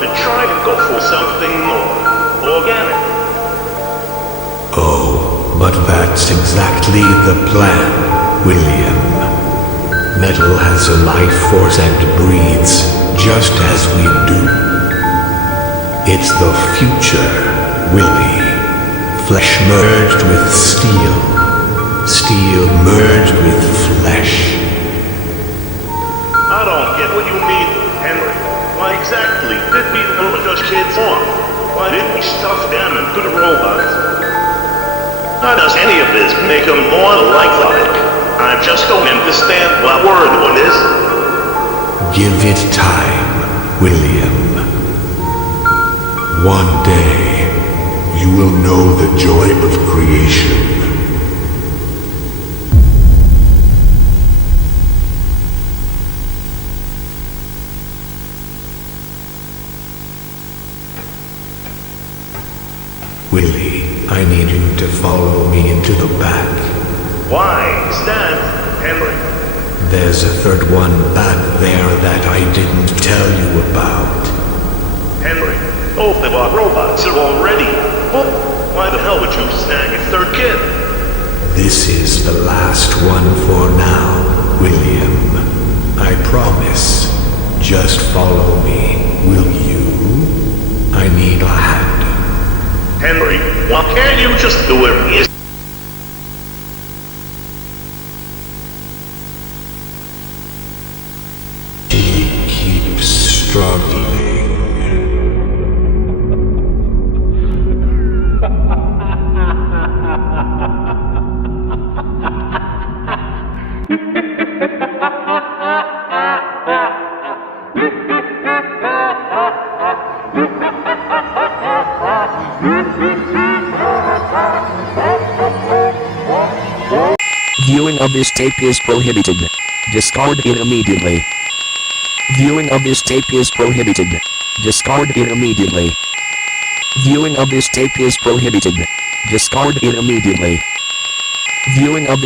To try and go for something more organic. Oh, but that's exactly the plan, William. Metal has a life force and breathes just as we do. It's the future, Willie. Flesh merged with steel. Steel merged with flesh. I don't get what you mean, Henry. Why exactly did we lure those kids off? Why didn't we stuff them into the robots? How does any of this make them more lifelike? I just don't understand what we're doing this. Give it time, William. One day, you will know the joy of creation. Willie, I need you to follow me into the back. Why is that, Henry? There's a third one back there that I didn't tell you about. Henry, both of our robots are already. Well, why the hell would you snag a third kid? This is the last one for now, William. I promise. Just follow me, will you? I need a hand. Henry, why can't you just do it? He keeps struggling. Viewing of this tape is prohibited. Discard it immediately. Viewing of this tape is prohibited. Discard it immediately. Viewing of this tape is prohibited. Discard it immediately. Viewing of